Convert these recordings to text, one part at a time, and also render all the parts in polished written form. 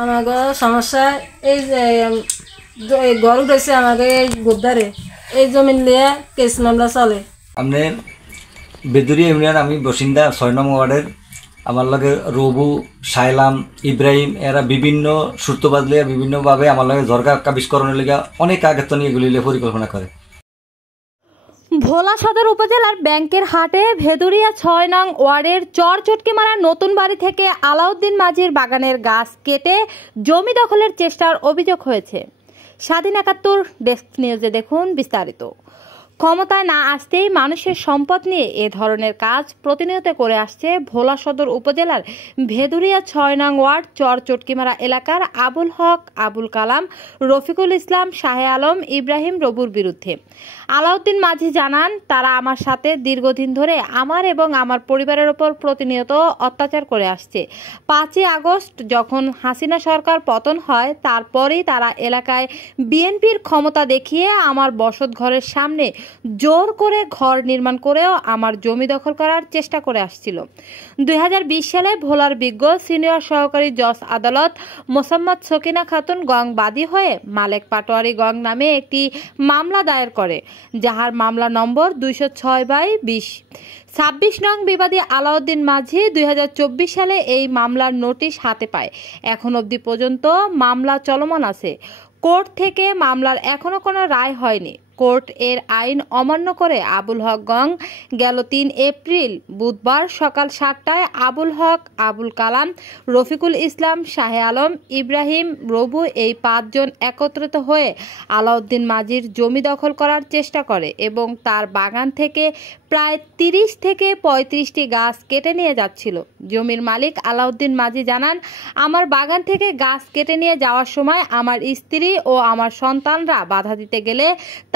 আমাকে সমস্যা এই যে গরু উঠেছে আমাকে এই গোদ্দারে এই জমিন নিয়ে কেস মামলা চলে। আপনি বেদুরি ইউনিয়ন, আমি বাসিন্দা 6 নং ওয়ার্ডের। আমার লগে রবু, সাইলাম, ইব্রাহিম এরা বিভিন্ন সূত্রপাত লিয়ে বিভিন্নভাবে আমার লগে ঝরকা আবিষ্করণের লেগে অনেক আগে তো এগুলি পরিকল্পনা করে। ভোলা সদর উপজেলার ব্যাংকের হাটে ভেদুরিয়া 6 নং ওয়ার্ডের চর চটকিমারা নতুন বাড়ি থেকে আলাউদ্দিন মাঝির বাগানের গাছ কেটে জমি দখলের চেষ্টার অভিযোগ হয়েছে। স্বাধীন ৭১ ডেস্ক নিউজে দেখুন বিস্তারিত। ক্ষমতায় না আসতেই মানুষের সম্পদ নিয়ে এ ধরনের কাজ প্রতিনিয়ত করে আসছে ভোলা সদর উপজেলার ভেদুরিয়া 6 নং ওয়ার্ড চর চটকিমারা এলাকার আবুল হক, আবুল কালাম, রফিকুল ইসলাম, শাহে আলম, ইব্রাহিম রবুর বিরুদ্ধে। আলাউদ্দিন মাঝি জানান, তারা আমার সাথে দীর্ঘদিন ধরে আমার এবং আমার পরিবারের ওপর প্রতিনিয়ত অত্যাচার করে আসছে। 5ই আগস্ট যখন হাসিনা সরকার পতন হয়, তারপরেই তারা এলাকায় বিএনপির ক্ষমতা দেখিয়ে আমার বসত ঘরের সামনে জোর করে ঘর নির্মাণ করেও আমার জমি দখল করার চেষ্টা করে আসছিল। 2020 সালে ভোলার বিজ্ঞ সিনিয়র সহকারী জজ আদালত মোসাম্মদ সকিনা খাতুন গং বাদী হয়ে মালেক পাটোয়ারি গং নামে একটি মামলা দায়ের করে, যাহার মামলা নম্বর 206/20। 26 নং বিবাদী আলাউদ্দিন মাঝি 2024 সালে এই মামলার নোটিশ হাতে পায়। এখন অবধি পর্যন্ত মামলা চলমান আছে। কোর্ট থেকে মামলার এখনো কোনো রায় হয়নি। কোর্ট এর আইন অমান্য করে আবুল হক গং গেল 3 এপ্রিল বুধবার সকাল 7টায় আবুল হক, আবুল কালাম, রফিকুল ইসলাম, শাহে আলম, ইব্রাহিম রবু এই 5 জন একত্রিত হয়ে আলাউদ্দিন মাঝির জমি দখল করার চেষ্টা করে এবং তার বাগান থেকে প্রায় 30 থেকে 35টি গাছ কেটে নিয়ে যাচ্ছিল। জমির মালিক আলাউদ্দিন মাঝি জানান, আমার বাগান থেকে গাছ কেটে নিয়ে যাওয়ার সময় আমার স্ত্রী ও আমার সন্তানরা বাধা দিতে গেলে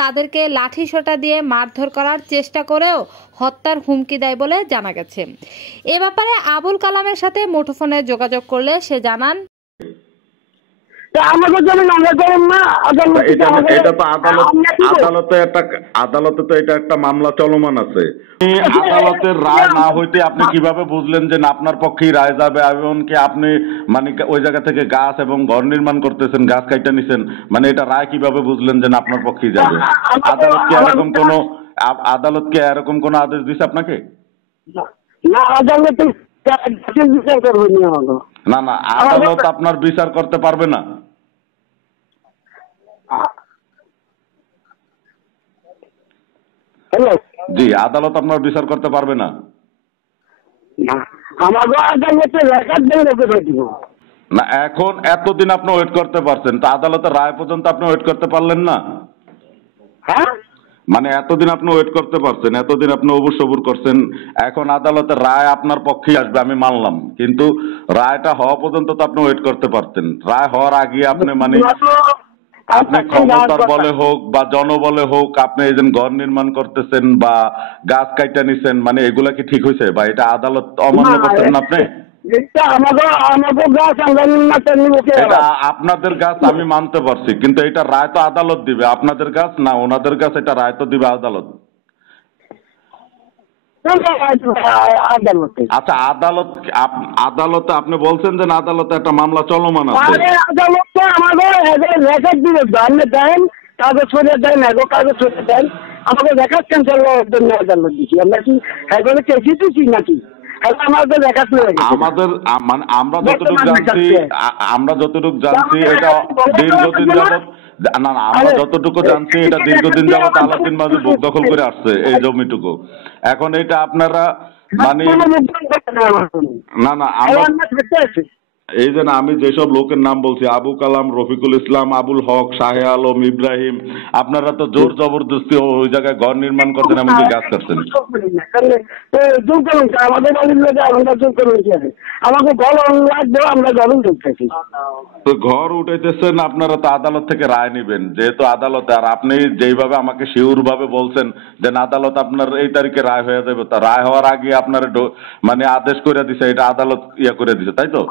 তাদেরকে লাঠি সোঁটা দিয়ে মারধর করার চেষ্টা করেও হত্যার হুমকি দেয় বলে জানা গেছে। এ ব্যাপারে আবুল কালামের সাথে মুঠোফোনে যোগাযোগ করলে সে জানান, আদালতে তো এটা একটা মামলা চলমান আছে। আদালতের রায় না হইতে আপনি কিভাবে বুঝলেন যে আপনার পক্ষেই রায় যাবে? এমনকি আপনি মানে ওই জায়গা থেকে গাছ এবং ঘর নির্মাণ করতেছেন, গাছ কাইটা নিছেন, মানে এটা রায় কিভাবে বুঝলেন যে আপনার পক্ষেই যাবে? আদালত কি এরকম কোন আদেশ দিছে আপনাকে? না না, আদালত আপনার বিচার করতে পারবে না। জি, আদালত আপনার বিচার করতে পারবে না। না, এখন এতদিন আপনি ওয়েট করতে পারছেন, তা আদালতের রায় পর্যন্ত আপনি ওয়েট করতে পারলেন না? মানে এতদিন আপনি ওয়েট করতে পারছেন, এতদিন আপনি অবুর করছেন, এখন আদালতের রায় আপনার পক্ষেই আসবে আমি মানলাম, কিন্তু রায়টা হওয়া পর্যন্ত তো আপনি ওয়েট করতে পারতেন। রায় হওয়ার আগে আপনি মানে আপনি ক্ষমতার বলে হোক বা জনবলে হোক আপনি এই যে ঘর নির্মাণ করতেছেন বা গাছ কাইটা নিছেন, মানে এগুলা কি ঠিক হয়েছে বা এটা আদালত অমান্য করতেন না আপনি? আপনাদের গাছ আমি মানতে পারছি, কিন্তু এটা রায় তো আদালত দিবে। আপনাদের গাছ না ওনাদের গাছ, এটা রায় তো দিবে আদালত। আচ্ছা, আদালতে আপনি বলছেন যে আদালতে একটা মামলা চলমান আছে। আদালতে আমাদের রেকর্ড দিবে, দেন কাগজ করে দেন, কাগজ করে দেন, আমাকে দেখাচ্ছেন আদালত দিচ্ছি। আমরা কি এগুলো কেসি দিচ্ছি নাকি? আমাদের মানে আমরা যতটুকু জানছি এটা দীর্ঘদিন যাবত, না না আমরা যতটুকু জানছি এটা দীর্ঘদিন যাবত আলাউদ্দিন মাঝি ভোগ দখল করে আসছে এই জমিটুকু। এখন এটা আপনারা মানে না না আমরা এই যে না আমি যেসব লোকের নাম বলছি, আবু কালাম, রফিকুল ইসলাম, আবুল হক, শাহে আলম, ইব্রাহিম, আপনারা তো জোর জবরদস্তি ওই জায়গায় ঘর নির্মাণ করছেন, এমনকি গাছ কাটছেন। ঘর উঠাইতেছেন আপনারা, তো আদালত থেকে রায় নিবেন যেহেতু আদালতে, আর আপনি যেইভাবে আমাকে শিওর ভাবে বলছেন যে আদালত আপনার এই তারিখে রায় হয়ে যাবে, তা রায় হওয়ার আগে আপনার মানে আদেশ করে দিছে, এটা আদালত ইয়া করে দিছে, তাই তো?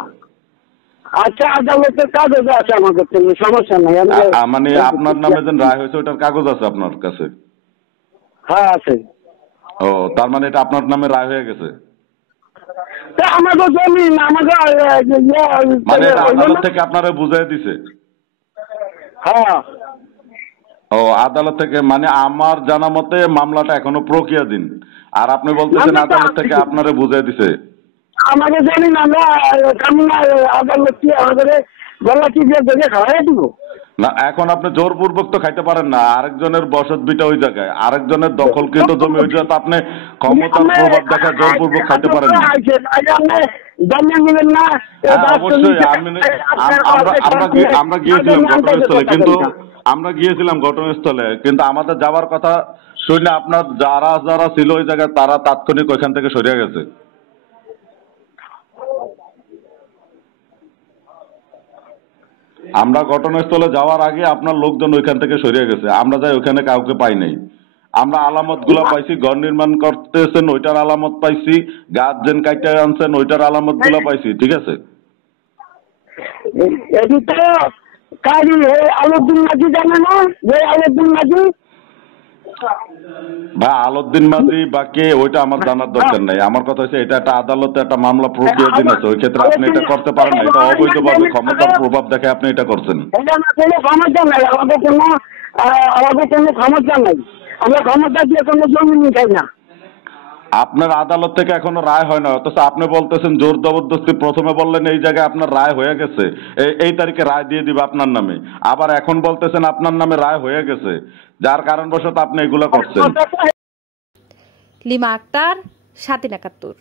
আচ্ছা, আদালতের কাগজ আছে আমার কাছে, সমস্যা নাই। মানে আপনার নামে যে রায় হয়েছে ওটার কাগজ আছে আপনার কাছে? হ্যাঁ আছে। ও, তার মানে এটা আপনার নামে রায় হয়ে গেছে? আমাকে জমি আমাকে মানে এটা আদালত থেকে আপনারা বুঝাই দিছে? হ্যাঁ। ও আদালত থেকে, মানে আমার জানা মতে মামলাটা এখনো প্রক্রিয়াধীন, আর আপনি বলতেছেন আদালত থেকে আপনারা বুঝাই দিছে? আমাকে জানি না, আমরা আদালত কি আমাদের গলা কি দিয়ে দেখে খাওয়াই দিব না। এখন আপনি জোরপূর্বক তো খাইতে পারেন না, আরেকজনের বসত বিটা ওই জায়গায়, আরেকজনের দখলকৃত জমি ওই জায়গায়, আপনি ক্ষমতার প্রভাব দেখা জোরপূর্বক খাইতে পারেন না। অবশ্যই আমরা গিয়েছিলাম ঘটনাস্থলে, কিন্তু কিন্তু আমাদের যাওয়ার কথা শুনে আপনার যারা যারা ছিল ওই জায়গায় তারা তাৎক্ষণিক ওইখান থেকে সরিয়ে গেছে। আমরা ঘটনাস্থলে যাওয়ার আগে আপনার লোকজন ওইখান থেকে সরিয়ে গেছে, আমরা যাই ওইখানে কাউকে পাই নাই। আমরা আলামত গুলা পাইছি, ঘর নির্মাণ করতেছেন ওইটার আলামত পাইছি, গাছ যেন কাইটা আনছেন ওইটার আলামত গুলা পাইছি, ঠিক আছে? আলাউদ্দিন মাঝি জানে না যে আলাউদ্দিন মাঝি ভাই আলাউদ্দিন মাঝি বা কে ওইটা আমার জানার দরকার নাই। আমার কথা হচ্ছে এটা একটা আদালতে একটা মামলা প্রক্রিয়াধীন আছে, ওই ক্ষেত্রে আপনি এটা করতে পারেন না, এটা অবৈধভাবে ক্ষমতার প্রভাব দেখে আপনি এটা করছেন। কোনো ক্ষমতা নাই আমাদের, কোনো ক্ষমতা নাই, আমরা ক্ষমতা দিয়ে কোনো জমি নিতে না। আপনার আদালত থেকে এখনো রায় হয় না, অথচ আপনি বলতেছেন জোর জবরদস্তি। প্রথমে বললেন এই জায়গায় আপনার রায় হয়ে গেছে, এই তারিখে রায় দিয়ে দিবে আপনার নামে, আবার এখন বলতেছেন আপনার নামে রায় হয়ে গেছে, যার কারণবশত আপনি এগুলো করছেন। লিমা আক্তার, ৭ একাত্তর।